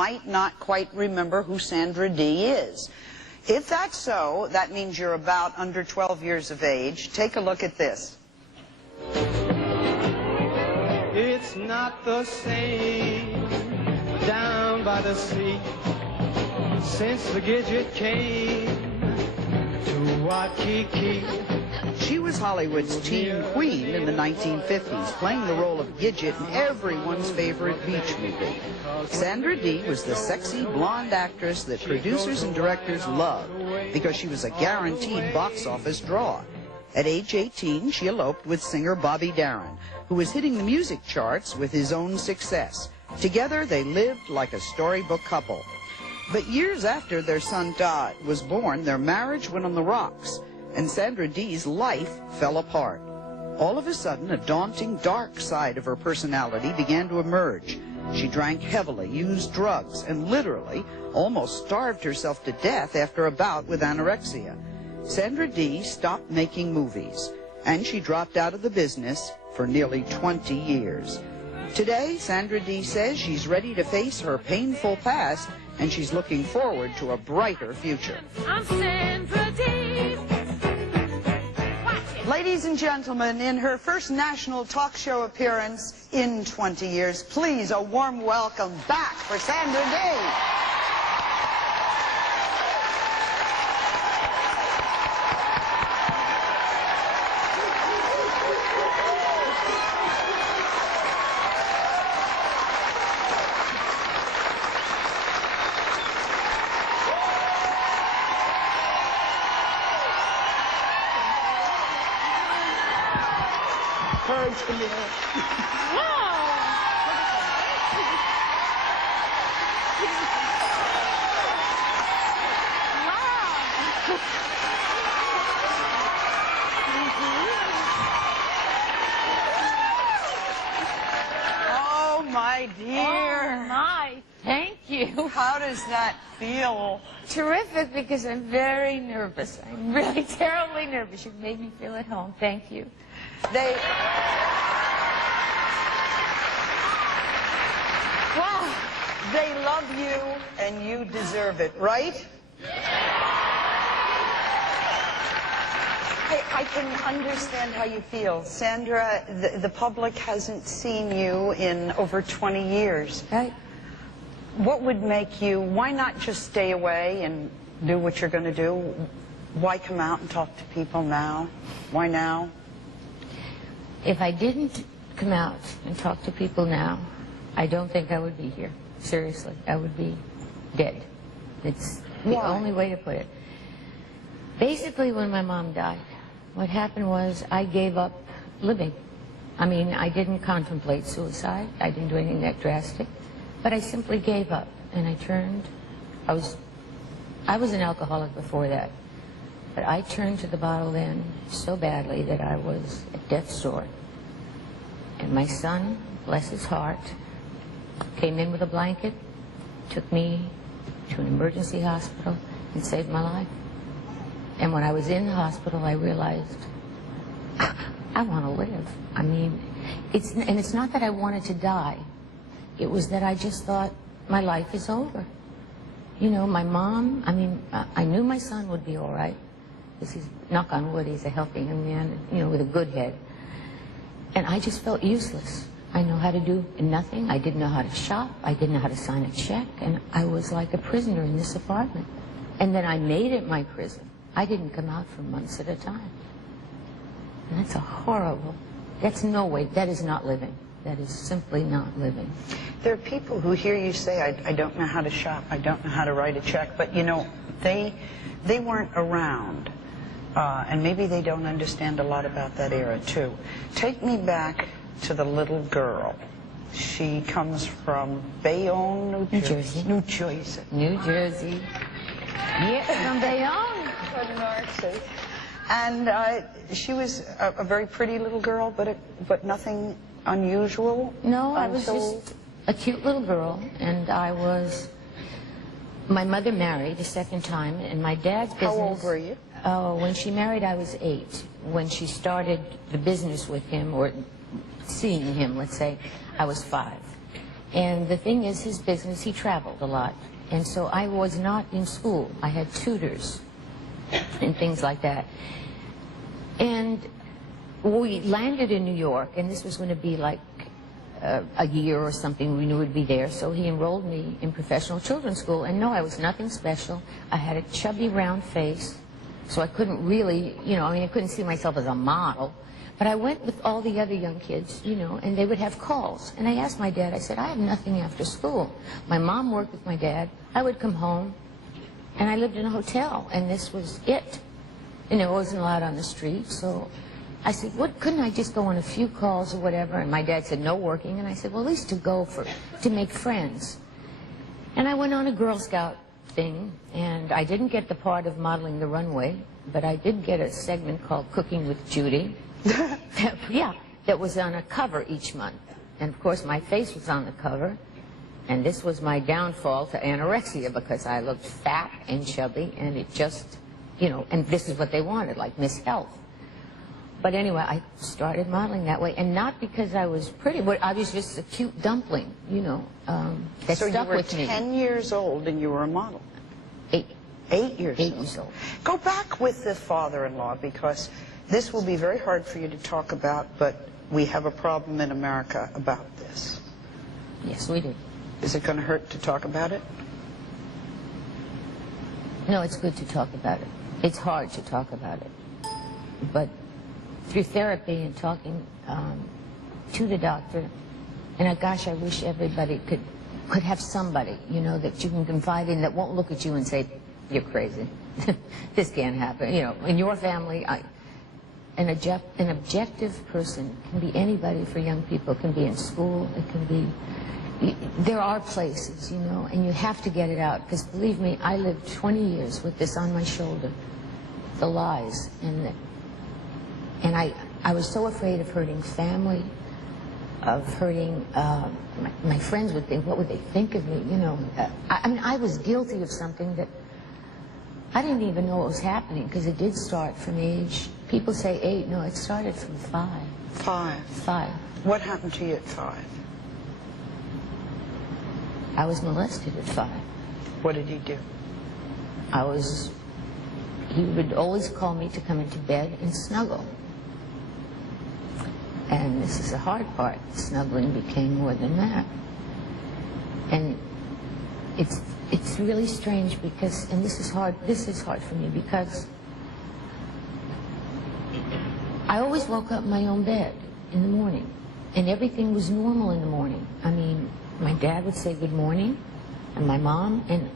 might not quite remember who Sandra Dee is. If that's so, that means you're about under 12 years of age. Take a look at this. It's not the same down by the sea since the Gidget came to Waikiki. She was Hollywood's teen queen in the 1950s, playing the role of Gidget in everyone's favorite beach movie. Sandra Dee was the sexy blonde actress that producers and directors loved because she was a guaranteed box office draw. At age 18, she eloped with singer Bobby Darin, who was hitting the music charts with his own success. Together, they lived like a storybook couple. But years after their son Todd was born, their marriage went on the rocks, and Sandra Dee's life fell apart. All of a sudden, a daunting, dark side of her personality began to emerge. She drank heavily, used drugs, and literally almost starved herself to death after a bout with anorexia. Sandra Dee stopped making movies, and she dropped out of the business for nearly 20 years. Today, Sandra Dee says she's ready to face her painful past, and she's looking forward to a brighter future. I'm Sandra Dee. Ladies and gentlemen, in her first national talk show appearance in 20 years, please a warm welcome back for Sandra Dee. Courage to me. Oh, my dear. Oh, my. Thank you. How does that feel? Terrific, because I'm very nervous. I'm really terribly nervous. You've made me feel at home. Thank you. They... Wow. They love you, and you deserve it, right? Hey, I can understand how you feel. Sandra, the public hasn't seen you in over 20 years. Right. What would make you, why not just stay away and do what you're going to do? Why come out and talk to people now? Why now? If I didn't come out and talk to people now, I don't think I would be here. Seriously, I would be dead. It's the only way to put it. Basically, when my mom died, what happened was I gave up living. I mean, I didn't contemplate suicide. I didn't do anything that drastic. But I simply gave up, and I turned. I was an alcoholic before that. But I turned to the bottle then so badly that I was at death's door. And my son, bless his heart, came in with a blanket, took me to an emergency hospital, and saved my life. And when I was in the hospital, I realized, I want to live. I mean, it's not that I wanted to die. It was that I just thought, my life is over. You know, my mom, I mean, I knew my son would be all right. Because he's, knock on wood, he's a healthy young man, you know, with a good head. And I just felt useless. I know how to do nothing. I didn't know how to shop. I didn't know how to sign a check. And I was like a prisoner in this apartment. And then I made it my prison. I didn't come out for months at a time. And that's a horrible, that's no way, that is not living. That is simply not living. There are people who hear you say, I don't know how to shop, I don't know how to write a check, but you know, they weren't around. And maybe they don't understand a lot about that era, too. Take me back to the little girl. She comes from Bayonne, New Jersey. New Jersey. New Jersey. Yeah, from Bayonne. And she was a very pretty little girl, but nothing unusual? No, I was just a cute little girl, and my mother married a second time, and my dad's business... How old were you? Oh, when she married, I was 8. When she started the business with him, or seeing him, let's say, I was 5. And the thing is, his business, he traveled a lot. And so I was not in school. I had tutors and things like that. And we landed in New York, and this was going to be like a year or something. We knew we'd be there. So he enrolled me in professional children's school. And no, I was nothing special. I had a chubby, round face. So I couldn't really, you know, I mean, I couldn't see myself as a model. But I went with all the other young kids, you know, and they would have calls. And I asked my dad, I said, I have nothing after school. My mom worked with my dad. I would come home, and I lived in a hotel, and this was it. And it wasn't allowed on the street, so I said, couldn't I just go on a few calls or whatever? And my dad said, no working. And I said, well, at least to make friends. And I went on a Girl Scout thing, and I didn't get the part of modeling the runway, but I did get a segment called Cooking with Judy. Yeah, that was on a cover each month. And of course my face was on the cover, and this was my downfall to anorexia, because I looked fat and chubby, and it just, you know, and this is what they wanted, like Miss Health. But anyway, I started modeling that way, and not because I was pretty, but I was just a cute dumpling, you know, that stuck with me. So you were 10 years old and you were a model? 8. 8 years old. 8 years old. Go back with the father-in-law, because this will be very hard for you to talk about, but we have a problem in America about this. Yes, we do. Is it going to hurt to talk about it? No, it's good to talk about it. It's hard to talk about it. But through therapy and talking to the doctor, and gosh, I wish everybody could have somebody, you know, that you can confide in, that won't look at you and say, you're crazy. This can't happen. You know, in your family, an objective person can be anybody for young people. It can be in school. It can be, there are places, you know, and you have to get it out. Because believe me, I lived 20 years with this on my shoulder, the lies. And I was so afraid of hurting family, of hurting, my friends would think, what would they think of me, you know. I mean, I was guilty of something that I didn't even know what was happening, because it did start from age, people say 8, no, it started from 5. 5. 5. What happened to you at 5? I was molested at 5. What did he do? He would always call me to come into bed and snuggle. And this is the hard part, snuggling became more than that. And it's really strange, because, and this is hard for me, because I always woke up in my own bed in the morning, and everything was normal in the morning. I mean, my dad would say good morning, and my mom, and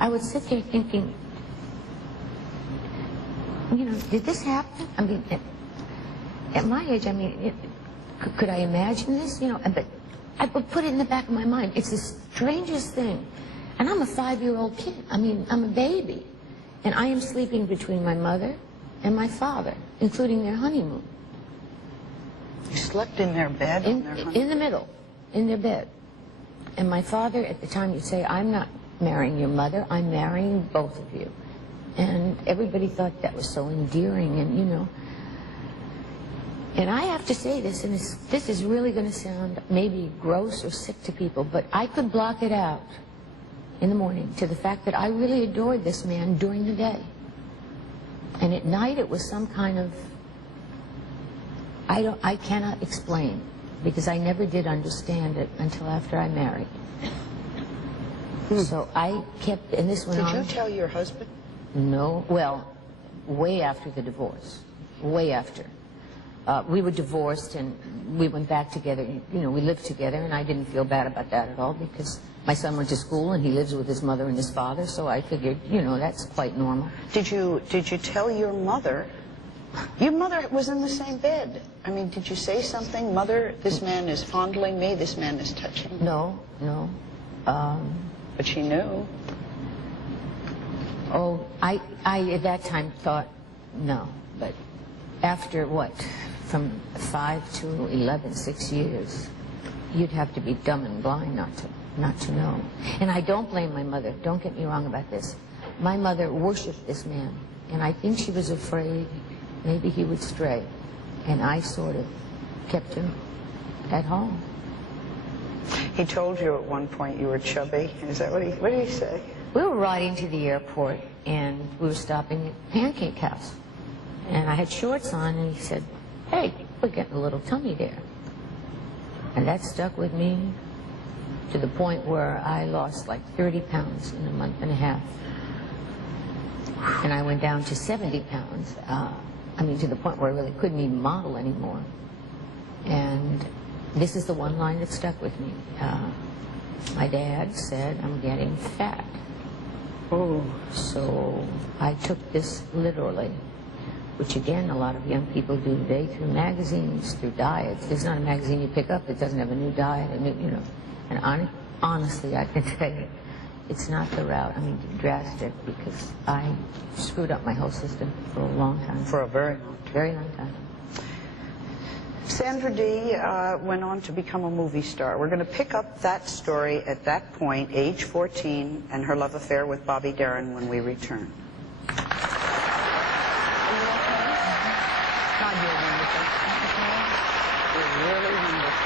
I would sit there thinking, you know, did this happen? I mean, at my age, I mean, could I imagine this? You know, but I would put it in the back of my mind. It's the strangest thing. And I'm a 5-year-old kid. I mean, I'm a baby. And I am sleeping between my mother and my father, including their honeymoon. You slept in their bed? In the middle, in their bed. And my father, at the time, would say, I'm not marrying your mother, I'm marrying both of you. And everybody thought that was so endearing, and, you know. And I have to say this, and this is really going to sound maybe gross or sick to people, but I could block it out in the morning to the fact that I really adored this man during the day. And at night it was some kind of, I cannot explain, because I never did understand it until after I married. So I kept, and this went on. Did you tell your husband? No, well, way after the divorce, way after. We were divorced, and we went back together, you know, we lived together, and I didn't feel bad about that at all, because my son went to school and he lives with his mother and his father, so I figured, you know, that's quite normal. Did you tell your mother? Your mother was in the same bed. I mean, did you say something? Mother, this man is fondling me, this man is touching me. No, no. But she knew. Oh, I at that time thought, no, but after what, from 5 to 11, 6 years, you'd have to be dumb and blind not to know. And I don't blame my mother, don't get me wrong about this. My mother worshipped this man, and I think she was afraid maybe he would stray, and I sort of kept him at home. He told you at one point you were chubby. Is that what did he say? We were riding to the airport, and we were stopping at Pancake House. And I had shorts on, and he said, "Hey, we're getting a little tummy there." And that stuck with me to the point where I lost like 30 pounds in a month and a half. And I went down to 70 pounds. I mean, to the point where I really couldn't even model anymore. And this is the one line that stuck with me. My dad said, "I'm getting fat." Oh. So I took this literally, which again a lot of young people do today through magazines, through diets. There's not a magazine you pick up that doesn't have a new diet, a new, you know. And honestly, I can tell you, it's not the route. I mean, drastic, because I screwed up my whole system for a long time. For a very long time. Very long time. Sandra Dee went on to become a movie star. We're going to pick up that story at that point, age 14, and her love affair with Bobby Darin when we return. Are you okay? God, you're wonderful. You're really wonderful.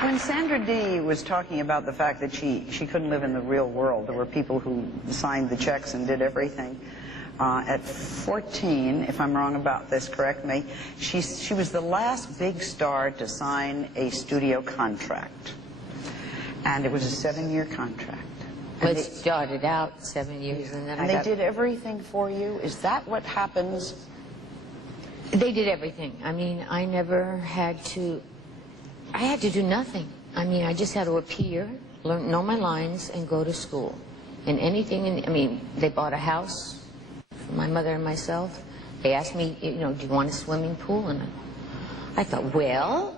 When Sandra Dee was talking about the fact that she couldn't live in the real world, there were people who signed the checks and did everything. At 14, if I'm wrong about this, correct me, she was the last big star to sign a studio contract. And it was a 7-year contract. Well, it started out 7 years, and then they did everything for you? Is that what happens? They did everything. I mean, I never had to... I had to do nothing. I mean, I just had to appear, know my lines, and go to school. And anything, I mean, they bought a house for my mother and myself. They asked me, you know, do you want a swimming pool? And I thought, well,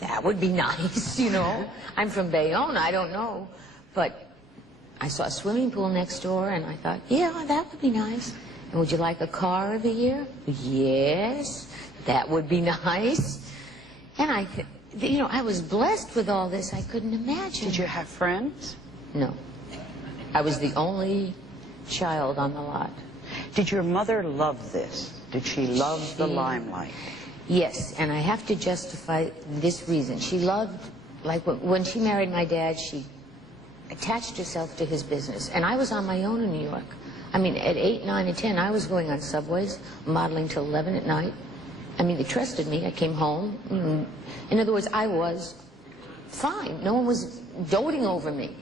that would be nice, you know. I'm from Bayonne, I don't know. But I saw a swimming pool next door, and I thought, yeah, that would be nice. And would you like a car of the year? Yes, that would be nice. And you know, I was blessed with all this. I couldn't imagine. Did you have friends? No. I was the only child on the lot. Did your mother love this? Did she love the limelight? Yes, and I have to justify this reason. She loved, like when she married my dad, she attached herself to his business. And I was on my own in New York. I mean, at 8, 9, and 10, I was going on subways, modeling till 11 at night. I mean, they trusted me. I came home. In other words, I was fine. No one was doting over me.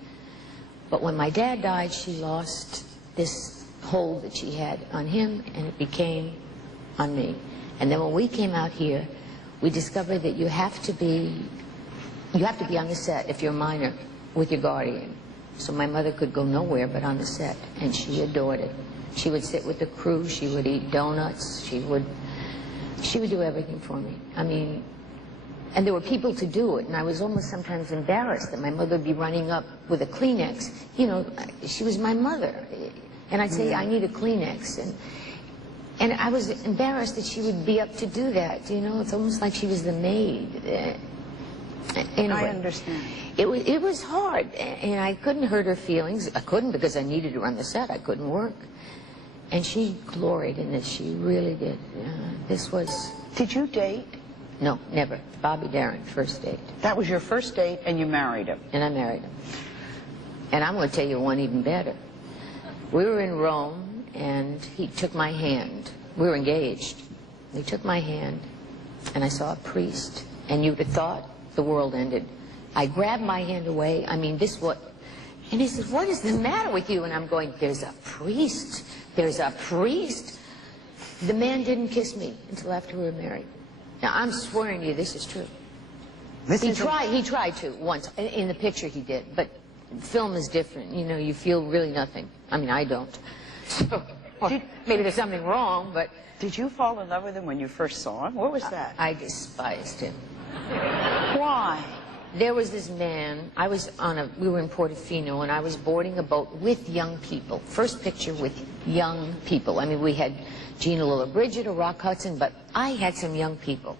But when my dad died, she lost this hold that she had on him, and it became on me. And then when we came out here, we discovered that you have to be on the set if you're a minor with your guardian. So my mother could go nowhere but on the set, and she adored it. She would sit with the crew. She would eat donuts. She would do everything for me. I mean, and there were people to do it, and I was almost sometimes embarrassed that my mother would be running up with a Kleenex. You know, she was my mother. And I'd say, I need a Kleenex. And I was embarrassed that she would be up to do that. You know, it's almost like she was the maid. Anyway, I understand. It was hard, and I couldn't hurt her feelings. I couldn't, because I needed to run the set. I couldn't work. And she gloried in this. She really did. This was... Did you date? No, never. Bobby Darin, first date. That was your first date, and you married him? And I married him. And I'm going to tell you one even better. We were in Rome, and he took my hand. We were engaged. He took my hand, and I saw a priest. And you'd have thought the world ended. I grabbed my hand away. I mean, this what... And he says, what is the matter with you? And I'm going, there's a priest. There's a priest. The man didn't kiss me until after we were married. Now, I'm swearing to you, this is true. He tried to once. In the picture he did. But film is different. You know, you feel really nothing. I mean, I don't. So, maybe there's something wrong, but... Did you fall in love with him when you first saw him? What was that? I despised him. Why? There was this man, we were in Portofino, and I was boarding a boat with young people. First picture with young people. I mean, we had Gina Lilla Bridget or Rock Hudson, but I had some young people.